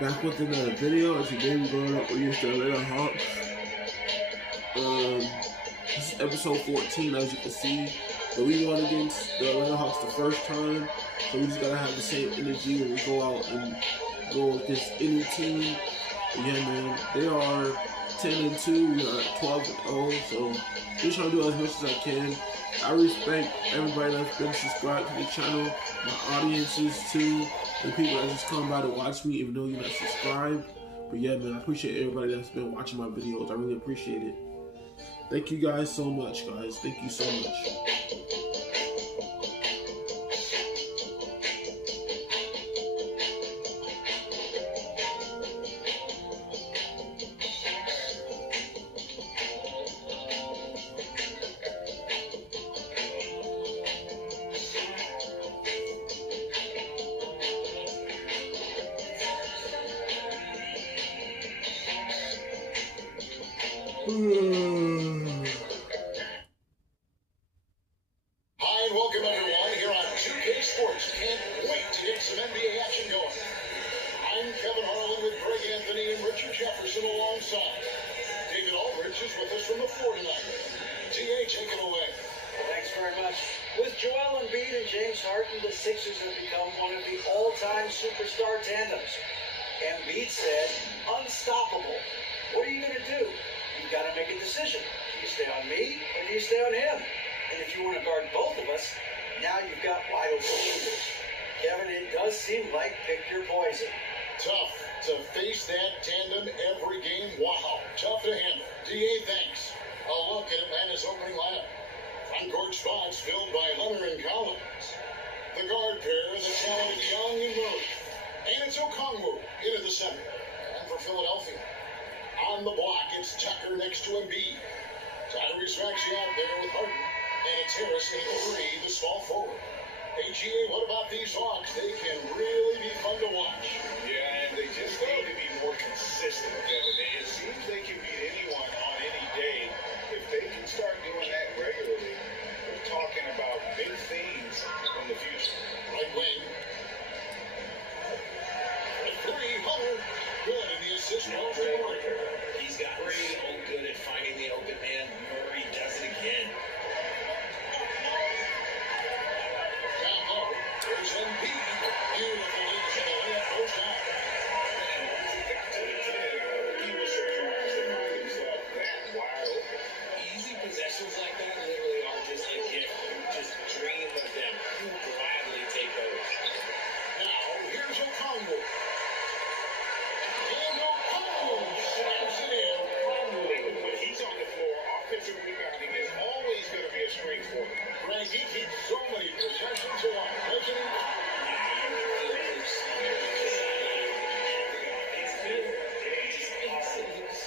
Back with another video. Today we're going up against the Atlanta Hawks. This is episode 14, as you can see. But we won against the Atlanta Hawks the first time, so we just gotta have the same energy when we go out and go against any team. But yeah, man, they are 10-2. We are 12-0. So just trying to do as much as I can. I respect everybody that's been subscribed to the channel, my audiences too, the people that just come by to watch me even though you're not subscribed. But yeah, man, I appreciate everybody that's been watching my videos. I really appreciate it. Thank you guys so much, guys. Thank you so much. Hi, and welcome everyone here on 2K Sports. Can't wait to get some NBA action going. I'm Kevin Harlan with Greg Anthony and Richard Jefferson alongside. David Aldridge is with us from the floor tonight. TA, take it away. Thanks very much. With Joel Embiid and James Harden, the Sixers have become one of the all-time superstar tandems. Embiid said, unstoppable. What are you going to do? You've got to make a decision. Do you stay on me or do you stay on him? And if you want to guard both of us, now you've got wide open shooters. Kevin, it does seem like pick your poison. Tough to face that tandem every game. Wow, tough to handle. DA, thanks. A look at Atlanta's opening lineup. Front-court spots filled by Hunter and Collins. The guard pair, the talented Young and Murray. And it's Okongwu into the center. And for Philadelphia, on the block, it's Tucker next to Embiid. Tyrese Maxey out there with Harden. And it's Harris in the three, the small forward. AGA, what about these Hawks? They can really be fun to watch. Yeah, and they just need to be more consistent, Kevin. It seems they can beat anyone on any day. If they can start doing that regularly, we're talking about big things in the future. Right wing. The three, Hunter. Good in the assist. He's got so good at finding the open man. Murray does it again. Down low. There's Embiid. Beautiful into the layup. Goes down. And once he got to the 10, he was surprised to find himself that wide open. Easy possessions like that literally are just a gift. You just dream of them. You gladly take those. Now, here's Okongwu. And Okongwu slams it in. When he's on the floor, offensive rebounding is always going to be a strength for him. Greg, he keeps so many possessions alive, doesn't he?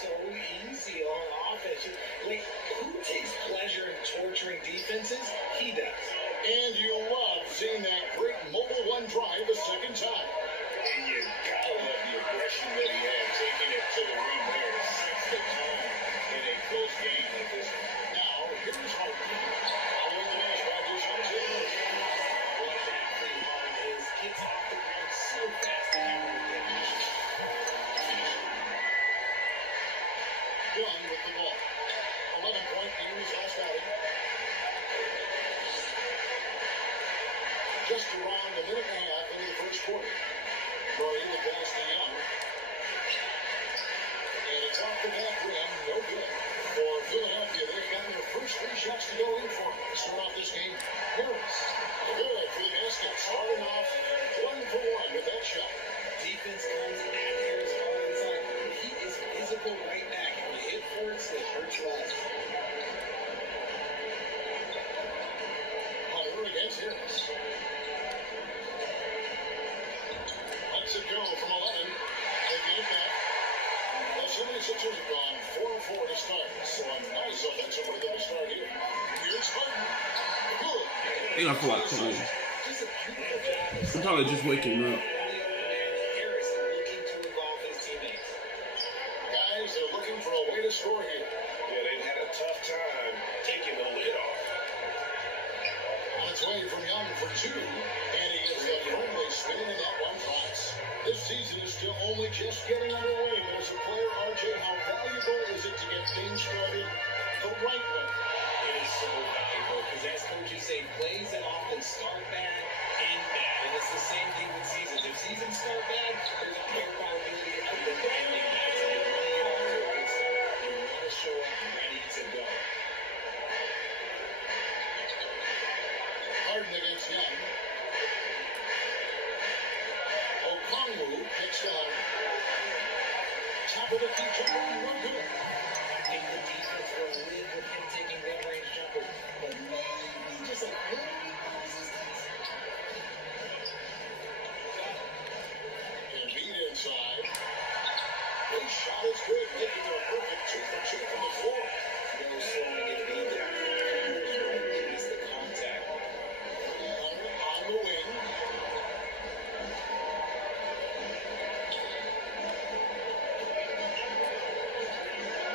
So easy on offense. Like, who takes pleasure in torturing defenses? He does. And you love seeing that great mobile one drive the second time. And you gotta love the aggression that he had, taking it to the rim there. Sixth time in a close game like this. Now, here's Harden. Following the miss by Jason Taylor. What exactly hard is gets off the ground so fast that you won't get it. Young with the ball. 11-point in his last outing. Just around a minute and a half into the first quarter. Murray with pass to Young. And it's off the back rim. No good. For Philadelphia, they've gotten their first three shots to go in for them. To start off this game, Harris. Good for the basket. Starting off 1-for-1 with that shot. Defense comes at Harris hard inside. He is physical right back. If you hit for it, it hurts less. Hunter against Harris. Lets it go from 11. Taking it back. The 76ers have gone 4-4 to start. So a nice offensive rhythm to start here. Here's Harden. Good. I think I feel like crying. Just a beautiful job. I'm probably just waking up. Harris looking to involve his teammates. Guys, they're looking for a way to score here. Yeah, they've had a tough time taking the lid off. On its way from Young for two. And he gets a firmly spinning in that one pass. This season is still only just getting underway, but as a player, RJ, how valuable is it to get things started the right way? It is so valuable because, as coaches say, plays that often start bad end bad, and it's the same thing with seasons. If seasons start bad, there's a higher probability of them ending bad. So you really want to right start. You want to show up ready to go. Harden against Young. Okongwu picks to Harden. Top of the key jumper, no good. I think the defense will live with him taking mid-range jumpers, but maybe just a little bit more resistance. Embiid inside. His shot is good, making it a perfect 2 for 2 from the floor. No slowing Embiid down. He needs the contact. Hunter on the wing.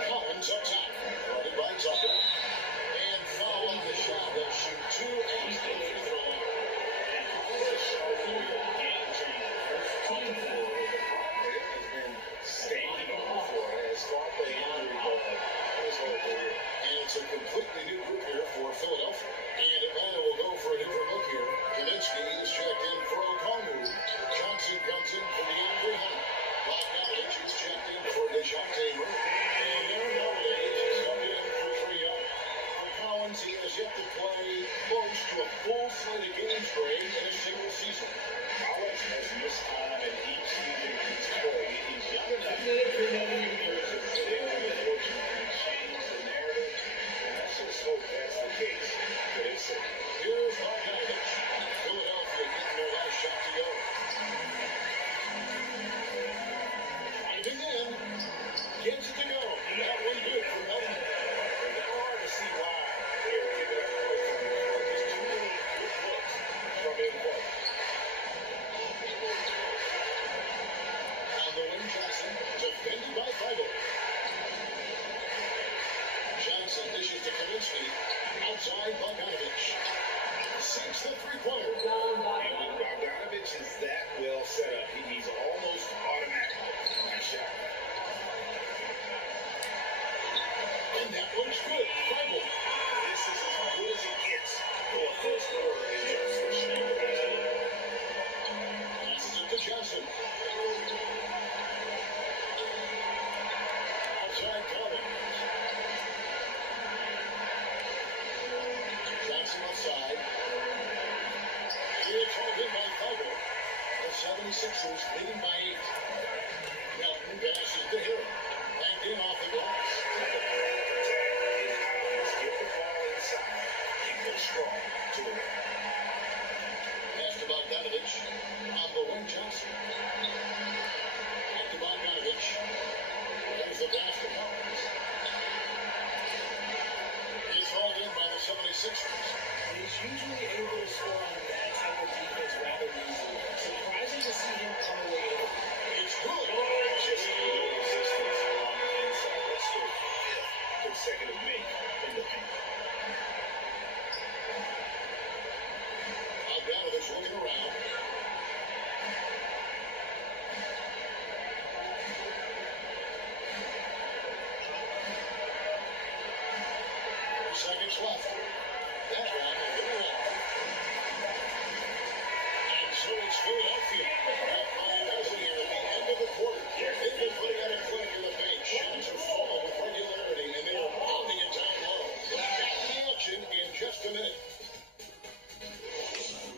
Collins up top. Guarded by Tucker. And foul on the shot. They'll shoot 2 and the free throw line. And it's a completely new group here for Philadelphia. And Atlanta will go for a different look here. Kaminsky is checked in for Okongwu. Johnson comes in for DeAndre Hunter. Bogdanovich is checked in for DeJounte Murray. And Aaron Holiday is coming in for Trae Young. For Collins, he has yet to play close to a full slate of games for in a single season. Collins has missed time in each season he's played. He's young enough to fit in, unfortunately change the narrative. And let's just hope that's the case for his sake. Here's Bogdanovich. Philadelphia getting their last shot to go. Driving in. Gets it to go. That one good for Melton. It's now hard to see why they're giving up points on the floor. There's too many good looks from in play. On the wing, Jackson. Defended by Feigl. Johnson dishes to Kaminsky. Outside Bogdanovich. Sinks the three-pointer. And when Bogdanovich is that well set up, he's almost automatic. Nice shot. And that one's good. Feigl. This is as good as it gets for a first quarter in just the stream of basketball. Passes it to Johnson. Outside Collins. Johnson outside. It's hauled in by Feigl. The 76ers leading by 8. Melton passes to Hill. Backed in off the glass. Get the ball inside and go strong to the rim. Pass to Bogdanovich. On the wing, Johnson. Back to Bogdanovich. There's the pass to Collins. It's hauled in by the 76ers. He's usually able to score on that type of defense rather easily. Surprising to see him come away with it. It's good. Just no resistance on the inside. That's their fifth consecutive make in the paint. Bogdanovich looking around. Seconds left. That one a little long. And so it's Philadelphia. That finally does it here at the end of the quarter. They've been putting out a clinic in the paint. Shots are falling with regularity, and they are pounding it down low. Back to the action in just a minute.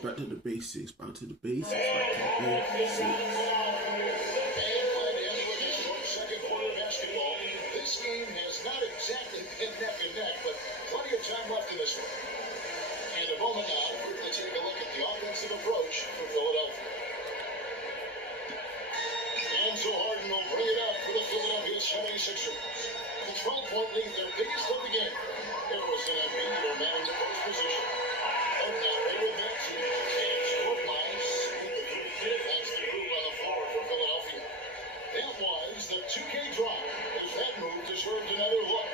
Back to the basics. Back to the basics. Back to the basics. And by the end of this second quarter basketball, this game has not exactly been neck and neck, but plenty of time left in this one. And a moment now, quickly take a look at the offensive approach for Philadelphia. And so Harden will bring it up for the Philadelphia 76ers. The 12-point lead, their biggest of the game. Harrison and Embiid are man in the first position. Harden out there with Maxey. And short lines with the three. That's the move on the floor for Philadelphia. That was the 2K drop. As that move deserved another look.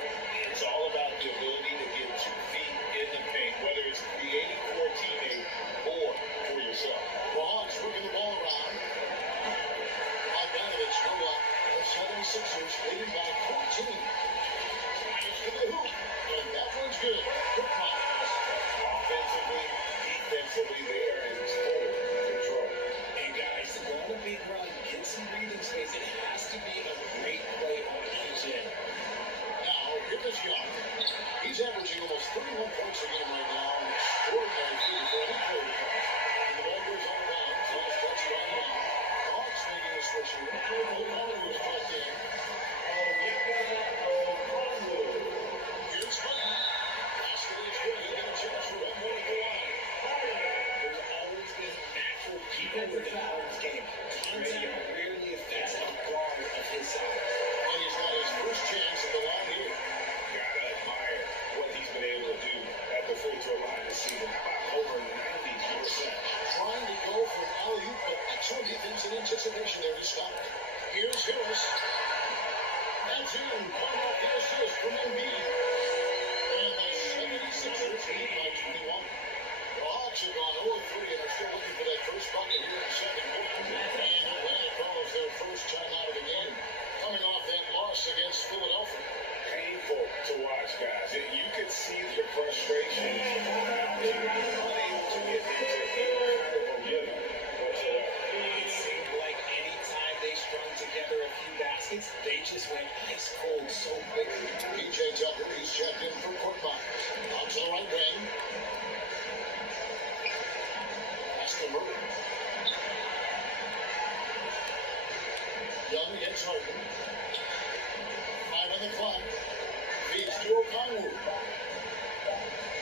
It's all about the ability to get 2 feet in the paint, whether it's creating for a teammate or for yourself. The Hawks working the ball around. 76ers leading by 14. Drives to the hoop, and that one's good. Quick Miles. Offensively, defensively, there in full control. And guys, to go on a big run, get some breathing space, it has to be a great play on each end. Now, here's Young. He's averaging almost 31 points a game right now. An extraordinary figure for any player to come. And the ball goes out of bounds. Last touch right now. The Hawks making a switch here. O'Connor was caught in. Here's Hutton. Basket is good. He'll get a chance for one more to go on. There's always been natural people with the Hawks game. Contact rarely affects a guard of his size. And he's got his first chance at the line here. Gotta admire what he's been able to do at the free throw line this season. How about over 90%? Trying to go for an alley-oop, but excellent defense and anticipation there to stop it. Here's Harris. That's in. Coming off the assist from Embiid. And the 76ers lead by 21. The Hawks have gone 0-3 and are still looking for that first bucket here in the second quarter. And Atlanta calls their first timeout of the game. Coming off that loss against Philadelphia. Painful to watch, guys. You could see the frustration. Unable to get into any kind of momentum whatsoever. It seemed like any time they strung together a few baskets, they just went ice cold so quickly. PJ Tucker, he's checked in for Court Miles. Out to the right wing. That's the murder. Young against Harden. 5 on the clock. Feeds to O'Connor.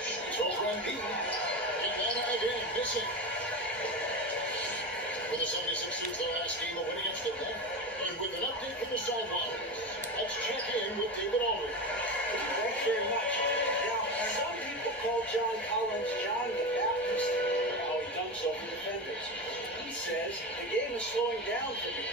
Shoots over Embiid. Atlanta again, missing. For the 76ers, their last game a win against Atlanta. And with an update from the sidelines, let's check in with David Aldridge. Thanks very much. Now, some people call John Collins John the Baptist for how he dunks over defenders. He says, the game is slowing down for me.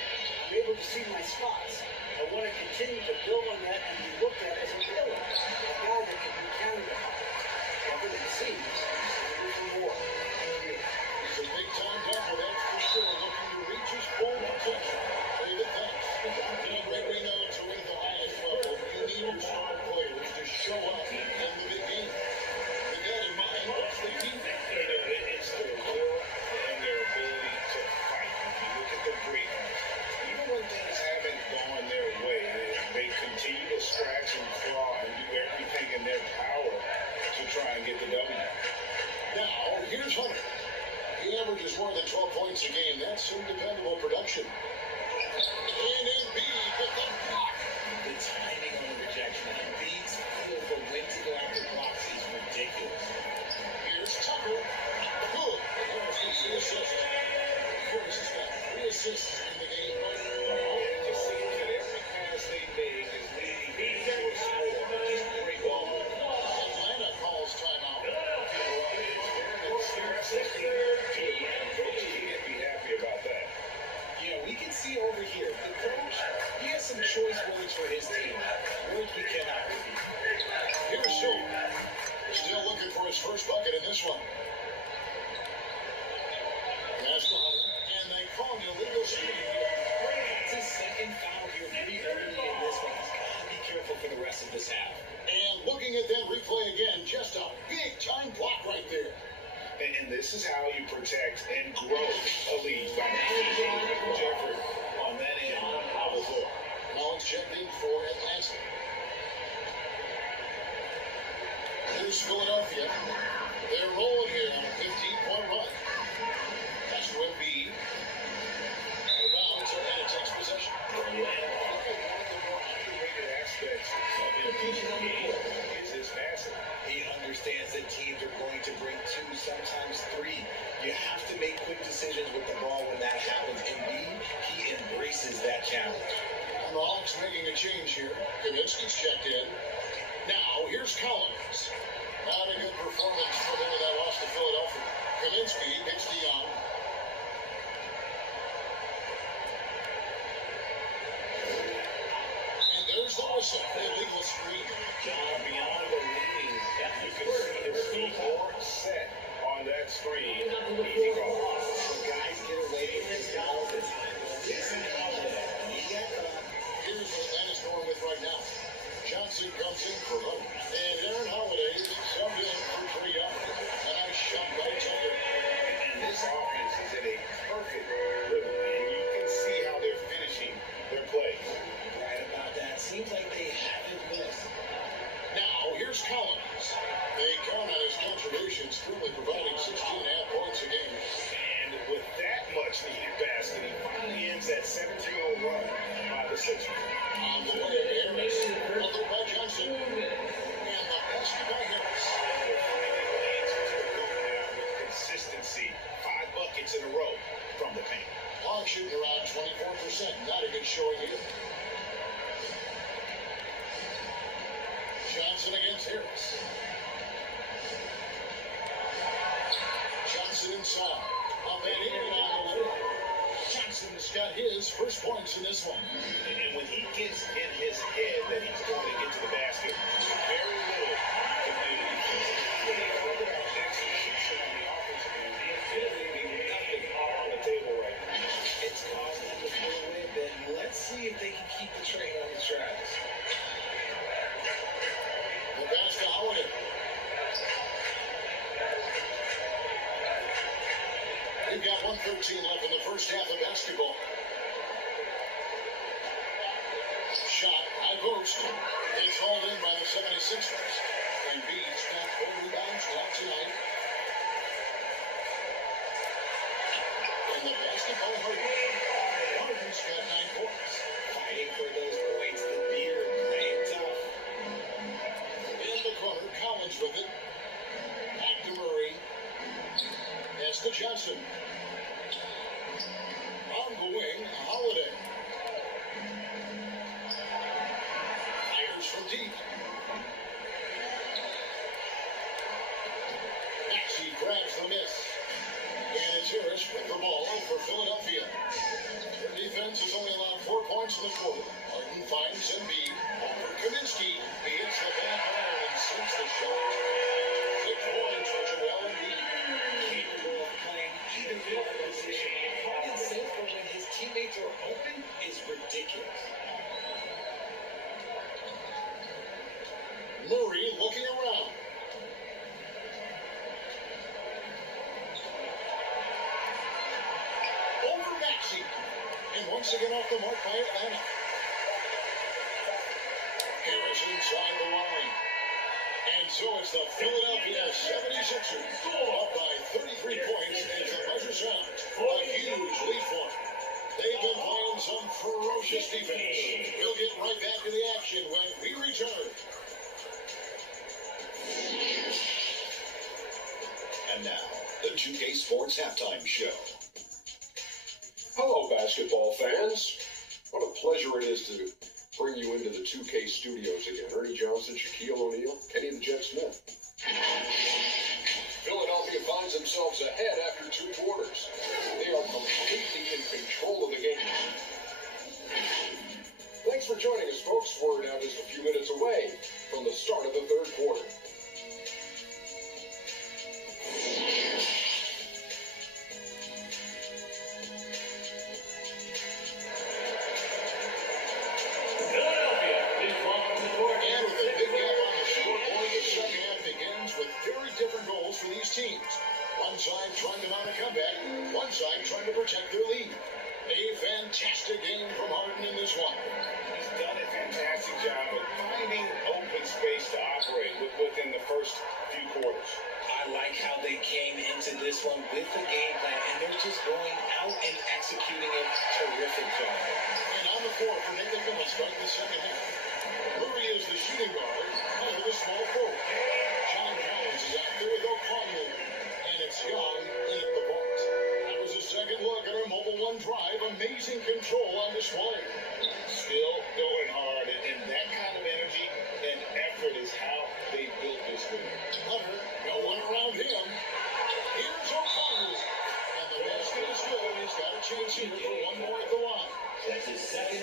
I'm able to see my spots. I want to continue to build on that and be looked at as a villain, a guy that can be counted upon. Whatever it seems, he's hungry for more. He's a big-time dumper, that's for sure, looking to reach his full potential. David, thanks. You know, Greg, we know to reach the highest level, you need your star players to show up in the big game. With that in mind, what's the key? It's their will and their ability to fight. If you look at the great ones, even when things haven't gone their way, they continue to scratch and claw and do everything in their power to try and get the W. Now, here's Hunter. He averages more than 12 points a game. That's some dependable production. And Embiid with the block. The timing on the rejection, Embiid's feel for when to go after blocks is ridiculous. Here's Tucker. Good. And Harris gets the assist. Harris has got 3 assists in the game. It just seems that every pass they make is leading to a score. Just great ball movement. Atlanta calls timeout. Can't be happy about that. You know, we can see over here, the coach, he has some choice words for his team. Words we cannot repeat. Here's Sue. Still looking for his first bucket in this one. Pass to Hunter. And they call him illegal shooting. It's his second foul here pretty early in this one. He's got to be careful for the rest of this half. And looking at that replay again, just a big-time block right there. And this is how you protect and grow a lead by making Jeffrey on that end of the floor. Collins checked in for Atlanta. Here's Philadelphia. They're rolling here on a 15-point run. That's to Embiid. Out of bounds, Atlanta takes possession. One of the more underrated aspects of Embiid's game is his passing. He understands that teams are going to bring 2, sometimes 3. You have to make quick decisions with the ball when that happens. Embiid, he embraces that challenge. And the Hawks making a change here. Kaminsky's checked in. Now, here's Collins. Not a good performance for him in that loss to Philadelphia. Kaminsky picks to Young. And there's the whistle. Illegal screen. Beyond the leading, you can see his feet more set on that screen. Easy call. When guys get away from his all the time, Jason Holiday, he got caught. Here's On the way, Harris. Followed by Johnson. And the basket by Harris. Consistency. 5 buckets in a row from the paint. Hawks shooting around 24%. Not a good showing either. Johnson against Harris. Johnson inside. Up and in and out of the rim. Johnson's got his first points in this one. And when he gets in his head that he's going to get to the basket, very little can do defensively. Execution on the offensive end. Nothing on the table right now. It's caused them to pull away a bit. Let's see if they can keep the train on the tracks. The pass to Holiday. We've got 1:13 left in the first half of basketball. Shot, high post. It's hauled in by the 76ers. And Beats got 4 rebounds now tonight. And the basket by Harden. Harden's got 9 points. Fighting for those points, the beard playing tough. In the corner, Collins with it. Back to Murray. Pass to Johnson. On the wing, Holiday. Fires from deep. Maxey grabs the miss. And it's Harris with the ball for Philadelphia. Their defense has only allowed 4 points in the quarter. Harden finds Embiid. For Kaminsky, he hits the back iron and sinks the shot. 6 points for Joel Embiid. Capable of playing either position. Harden's sense for when his teammates are open is ridiculous. Murray looking around. Over Maxey. And once again off the mark by Atlanta. Harris inside the line. And so it's the Philadelphia 76ers up by 33 points as the buzzer sounds. A huge lead for them. They've been playing some ferocious defense. We'll get right back to the action when we return. And now, the 2K Sports Halftime Show. Hello, basketball fans. What a pleasure it is to bring you into the 2K studios again. Ernie Johnson, Shaquille O'Neal, Kenny the Jet Smith. Philadelphia finds themselves ahead after 2 quarters. They are completely in control of the game. Thanks for joining us, folks. We're now just a few minutes away from the start of the 3rd quarter. Teams. One side trying to mount a comeback, one side trying to protect their lead. A fantastic game from Harden in this one. He's done a fantastic job of finding open space to operate within the first few quarters. I like how they came into this one with the game plan, and they're just going out and executing a terrific job. And on the floor for Nathan Phillips start the second half. Murray is the shooting guard, over the small forward. John Collins is out there with O'Connell, and it's Young in at the point. That was a second look at our Mobile One drive. Amazing control on display. Still going hard, and that kind of energy and effort is how they built this league. Hunter, no one around him. Here's O'Connell, and the basket is good. He's got a chance here for one more at the line. That's his second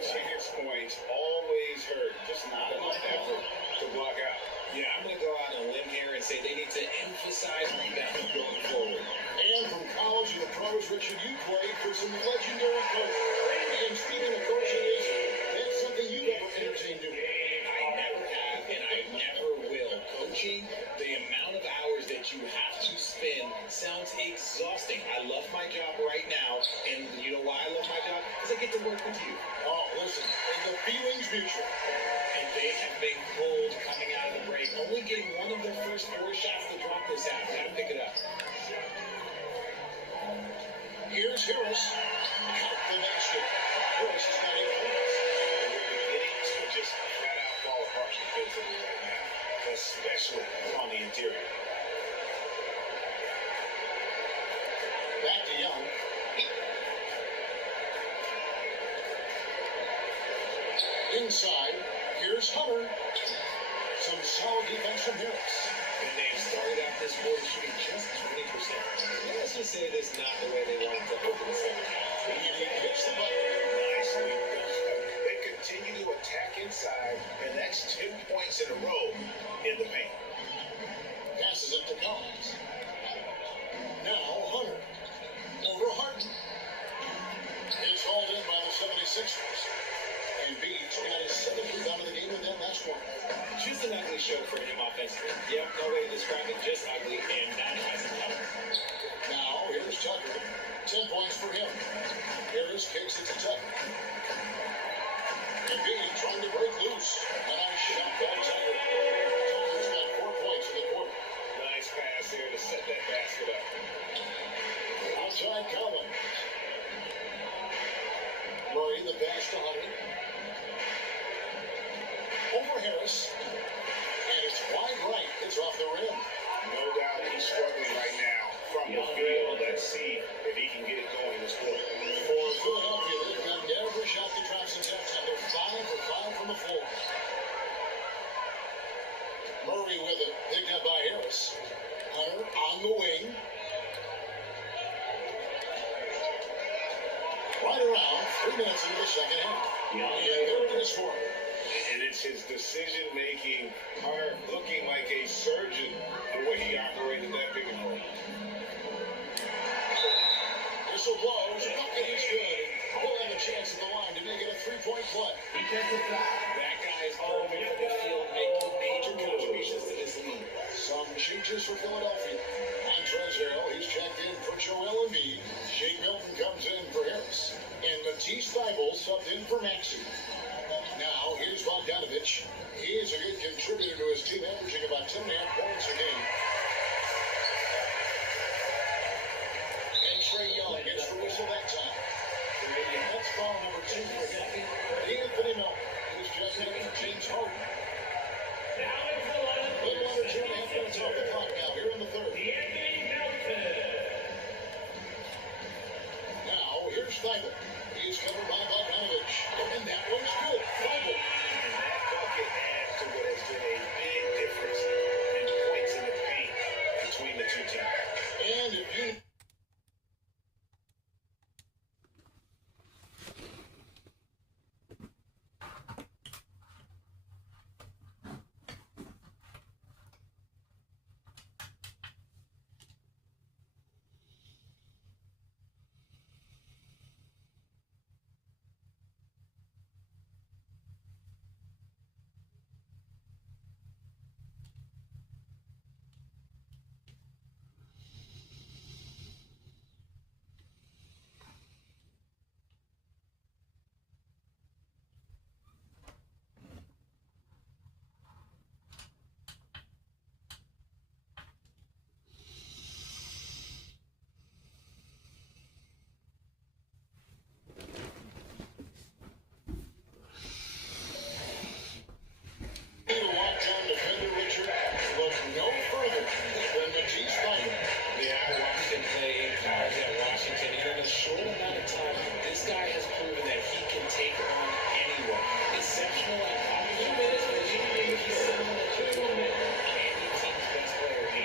Chance points always hurt. Just not enough effort to block out. Yeah, I'm going to go out on a limb here and say they need to emphasize rebounding going forward. And from college to the pros, Richard, you played for some legendary coaches. And speaking of coaching, is that something you've ever entertained doing? I never have, and I never will. Coaching, the amount of hours that you have to spend sounds exhausting. I love my job right now, and you know why I love my job? Because I get to work with you. Oh, listen, the feeling's mutual. And they have been cold coming out of the break, only getting one of their first 4 shots to drop this half. Gotta pick it up. Here's Harris. Count the basket. Harris has got 8 points. Trey Young. Inside, here's Hunter. Some solid defense from Harris. And they've started out this quarter shooting just 20%. Let's just say this is not the way they wanted to open the second half. And he hits the button. Nicely done. They continue to attack inside, and that's 10 points in a row in the paint. Passes it to Collins. Now Hunter. Over Harden. It's hauled in by the 76ers. And Beach got his 7th rebound of the game with that last one. Just an ugly show for him offensively. Yep, no way to describe it, just ugly, and that hasn't helped. Now here's Tucker. 10 points for him. Harris kicks it to Tucker. And Beach trying to break loose. A nice shot by Tucker. Tucker's got 4 points in the quarter. Nice pass there to set that basket up. Outside Collins. Murray the pass to Hunter. Over Harris. And it's wide right. It's off the rim. No doubt he's struggling right now from the field. Let's see if he can get it going this quarter. For Philadelphia, they've gotten every shot the Traps have. They're 5 for 5 from the floor. Murray with it. Picked up by Harris. Hunter on the wing. Right around 3 minutes into the second half. And there it is for him. And it's his decision-making, Hunter looking like a surgeon the way he operated that big hole. Whistle blows. Bucket is good. He'll have a chance at the line to make it a 3-point play. That guy is perfect for the field, making major contributions to this league. Some changes for Philadelphia. Montrezl Harrell, he's checked in for Joel Embiid. Shake Milton comes in for Harris. And Matisse Thybulle subbed in for Maxey. Now, here's Bogdanovich. He is a good contributor to his team, averaging about 10.5 points a game. And Trey Young gets the whistle that time. That's foul number 2 for him. Anthony Melton, who's just in for James Harden. Little under 2.5 minutes off the clock now, here in the third. Now, here's Thybulle. He's covered by Bogdanovich. And that one's good. Thybulle. And that bucket adds to what has been a big difference in points in the paint between the two teams. And if you...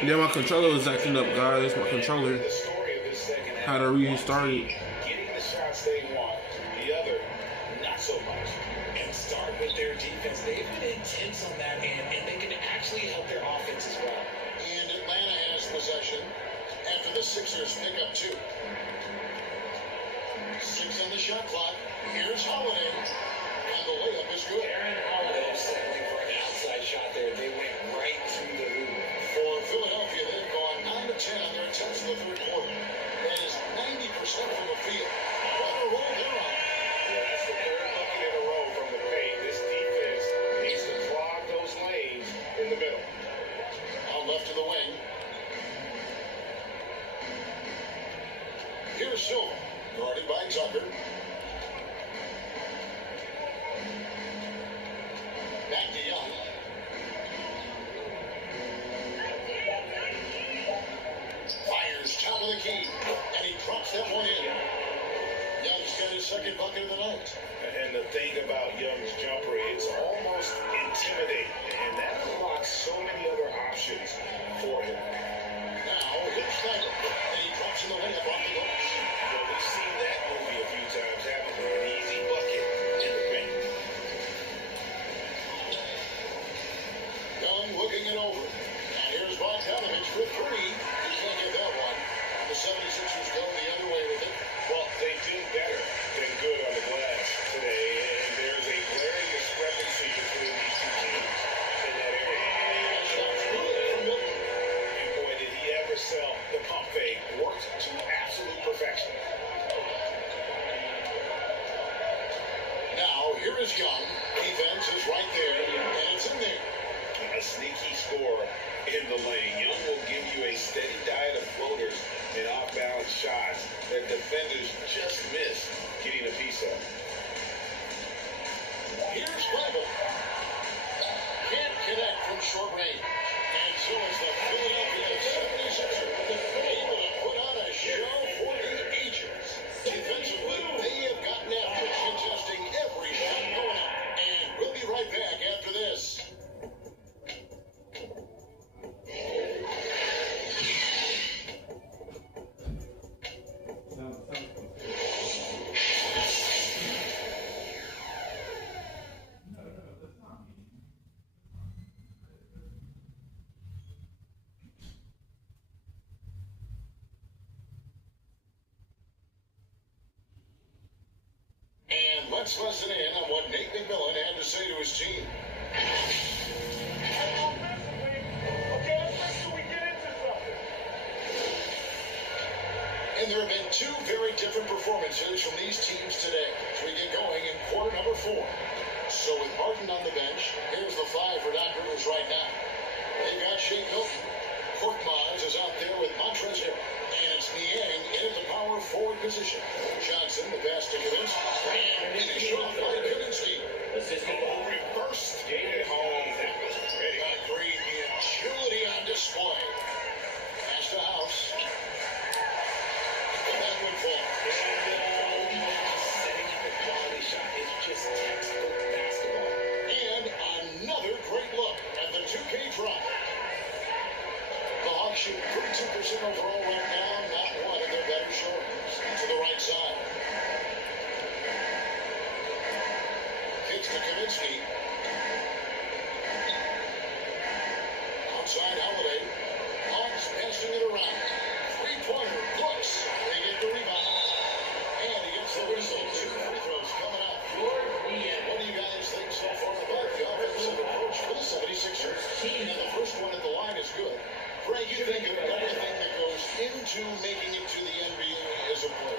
Yeah, my controller was acting up, guys. My controller The story of this second half. had to restart it. Getting the shots they want, the other, not so much. And start with their defense. They've been intense on that end, and they can actually help their offense as well. And Atlanta has possession after the Sixers pick up 2. 6 on the shot clock. Here's Holiday. And the layup is good. They're settling for an outside shot there. They went right through the hoop. For Philadelphia, they've gone 9 of 10 on their attempts in the third quarter. That is 90% from the field. What a roll they're on. Yeah, that's the third bucket in a row from the paint. This defense needs to clog those lanes in the middle. Out left to the wing. Here's Silva, guarded by Tucker. second bucket of the night. And the thing about Young's jumper, it's almost intimidating, and that unlocks so many other options for him. Now, here's Snyder, and he drops in the layup off the glass. Well, we've seen that movie a few times, haven't we? An easy bucket in the paint. Young looking it over. And here's Bogdanovich for three. He can't get that one. The 76ers go the other way with it. Well, they did better than good on the glass today, and there's a glaring discrepancy between these two teams in that area. And shot good from Milton. And boy, did he ever sell the pump fake. Worked to absolute perfection. Now, here is Young. Defense is right there, and it's in there. A sneaky score in the lane. Young will give you a steady diet of floaters and off-balance shots that defenders just miss getting a piece of. Here's Bible. Can't connect from short range. And so it's the Philadelphia 76ers able to put on a show for the ages. Defensively, they have gotten after it, contesting every shot going up. And we'll be right back after this. And let's listen in on what Nate McMillan had to say to his team. And there have been two very different performances from these teams today as we get going in quarter number 4. So with Martin on the bench, here's the 5 for Doc Rivers right now. They've got Shea Milton. Korkmaz is out there with Montrezl Harrell. And it's Niang in at the power forward position. Johnson, the pass to Kaminsky. And finish off by Kaminsky. Reversed at home. That was pretty. Agreed. The agility on display. Pass to House. That would fall. Setting up a quality shot is just textbook basketball. And another great look at the 2K drop. The Hawks shoot 32% overall right now, not one of their better showings. To the right side. Kicks to Kaminsky. Outside Holiday. Hawks passing it around. Three-pointer. Brooks. They get the rebound. And he gets the whistle. 2 free throws coming up. And what do you guys think so far about the offensive approach for the 76ers? And the first one at the line is good. Greg, you think of everything that goes into making it to the NBA as a player.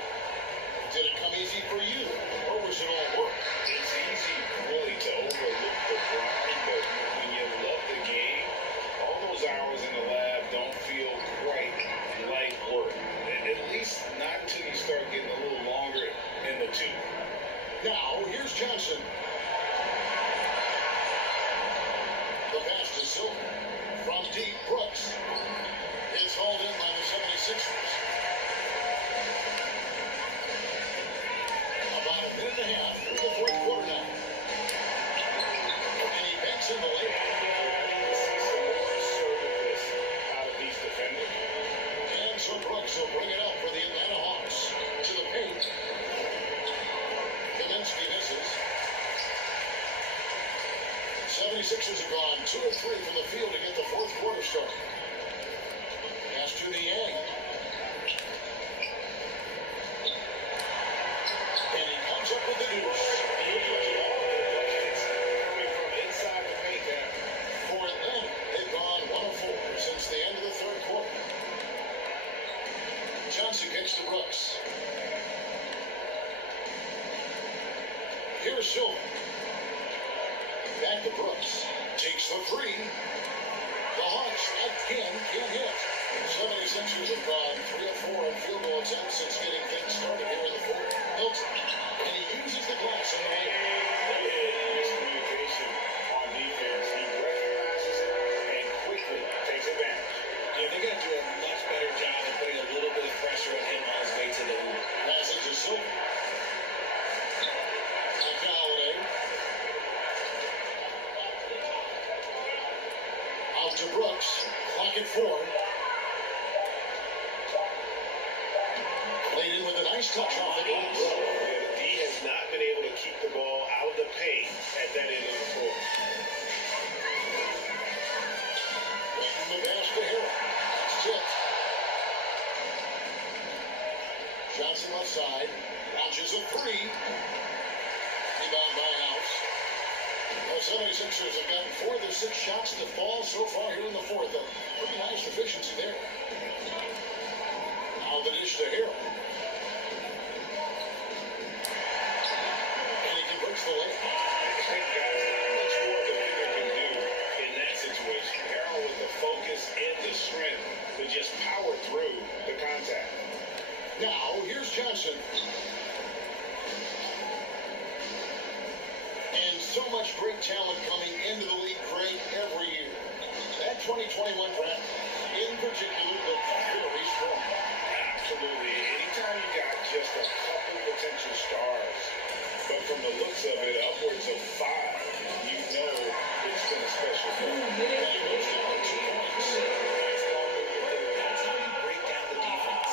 Did it come easy for you, or was it all work? It's easy, really, to overlook the grind, but when you love the game, all those hours in the lab don't feel quite like work. At least not until you start getting a little longer in the tooth. Now, here's Johnson. The pass to Silver. From deep, Brooks. It's hauled in by the 76ers. About a minute and a half through the fourth quarter now. And he banks in the layup. See some more assertiveness out of these defenders. And so Brooks will bring it up for the Atlanta Hawks. To the paint. Kaminsky misses. 76ers have gone 2 of 3 from the field to get the fourth quarter started. Pass to Niang. And he comes up with the deuce. Coming from inside the paint now. For Atlanta, they've gone 1 of 4 since the end of the third quarter. Johnson kicks to Brooks. Here's Silver. Back to Brooks. Takes the 3. The Hawks again can't hit. 76ers have gone 3 of 4 on field goal attempts since getting things started here in the fourth. Milton. And he uses the glass in the lane. Miscommunication on defense. He recognizes it and quickly takes advantage. Yeah, they're going to do a much better job of putting a little bit of pressure on him on his way to the hoop. Pass it to Silver. to Brooks. Clock at 4. Played in with a nice touch off the glass. D has not been able to keep the ball out of the paint at that end of the floor. From the pass to Harrell. Tipped. Johnson left side. Launches a 3. Rebound by House. The 76ers have gotten 4 of their 6 shots to fall so far here in the fourth. A pretty nice efficiency there. Now the dish to Harrell. And he converts the layup. I think, guys, not much more the bigger can do in that situation. Harrell with the focus and the strength to just power through the contact. Now, here's Johnson. And so much great talent coming into the league, great every year. That 2021 draft, in particular, looks very strong. Absolutely. Anytime you got just a couple potential stars, but from the looks of it, upwards of 5, you know it's been a special game. And he goes down 2 points. That's how you break down the defense.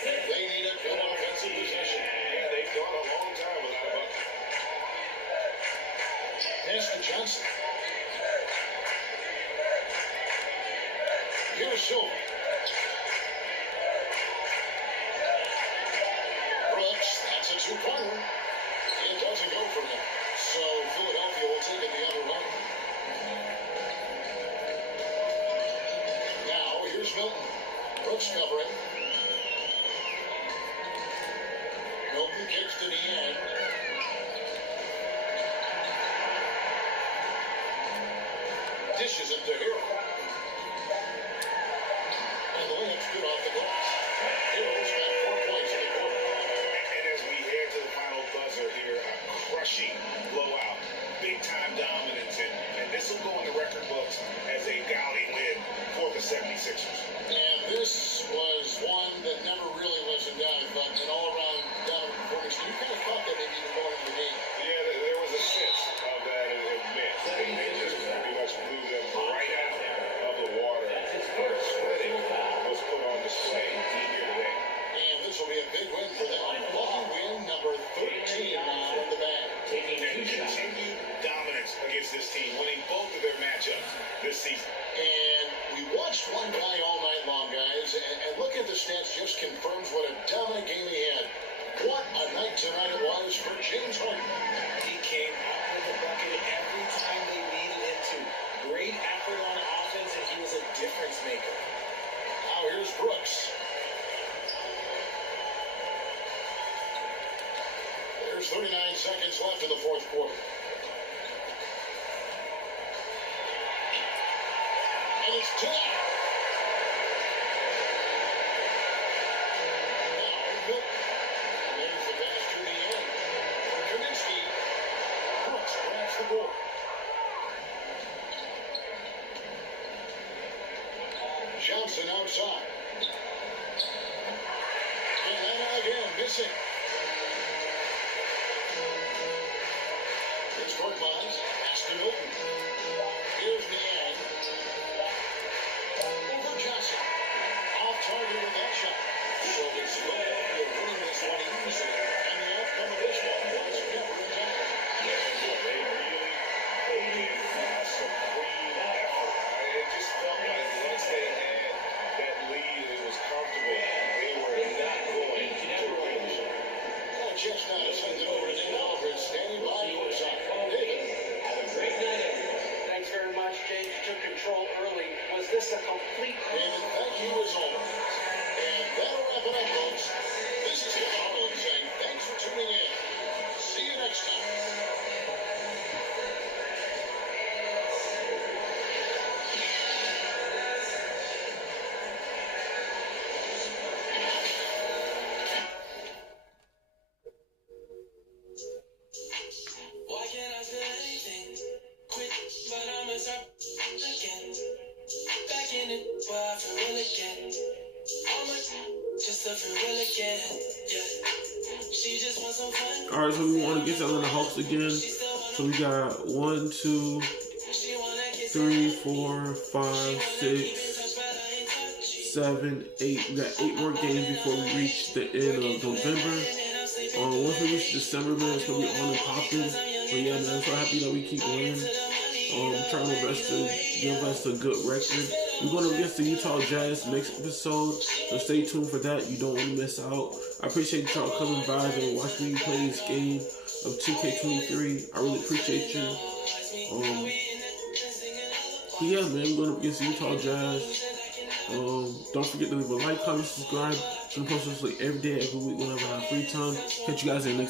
They need a good offensive possession. Yeah, they've gone a long time without a bucket. Pass to Johnson. Here's Silver. Brooks, that's a 2-pointer. It doesn't go for him. So Philadelphia will take it the other way. Now here's Milton. Brooks covering. Milton kicks to the end. Dishes it to Harrell. And the layup's good off the glass. Harrell's got 4 points in the quarter. And as we head to the final buzzer here, a crushing blowout, big-time dominance, and this will go in the record books as a gaudy win for the 76ers. And this was one that never really was in doubt, but an all-around dominant performance. You kind of thought that maybe even going into the game. Yeah, there was a sense of that admit. They just pretty much blew them right out of the water. Splitting was put on display here today. And this will be a big win for them. Lucky win number 13 now in the bag. And continued dominance against this team, winning both of their matchups this season. And we watched one guy all night long, guys, and look at the stats, just confirms what a dominant game he had. What a night tonight it was for James Harden. He came out with a bucket every time they needed him to. Great effort on offense, and he was a difference maker. Now here's Brooks. There's 39 seconds left in the fourth quarter. And it's 10. Now, Milton. There's the pass to the end. Kaminsky. Brooks grabs the board. Johnson outside. Atlanta again, missing. Here's Korkmaz. Pass to Milton. Here's Niang. Over Johnson. Off target with that shot. So it's Philadelphia winning this one easily. And the outcome of this one was never in doubt. They really played in a supreme effort. It just felt like once they had that lead, it was comfortable. They were not going to finish. Well, just now to send it over to David Aldridge, standing by your side. David. Have a great night, everyone. Thanks very much, James. You took control early. Was this a complete... David, thank you as always. And that'll wrap it up, folks. This is Kevin Harlan saying thanks for tuning in. See you next time. Why can't I feel anything? Quit, but I'ma start again. Back in it, where I feel real again. I'ma just to feel real again. Yeah. She just wants some fun. All right, so we want to get to Atlanta Hawks again. So we got 1, 2, She wanna kiss 3, 4, 5, 6, 7, 8. We got 8 more games before we reach the end of November. Once we reach December, man, it's gonna be on and popping. But yeah, man, I'm so happy that we keep winning. Trying my best to give us a good record. We're going against the Utah Jazz next episode, so stay tuned for that. You don't want to miss out. I appreciate y'all coming by and watching me play this game of 2K23. I really appreciate you. But yeah, man, we're going up against the Utah Jazz. Don't forget to leave a like, comment, subscribe. I'm posting this like every day, every week, whenever I have free time. Catch you guys in the next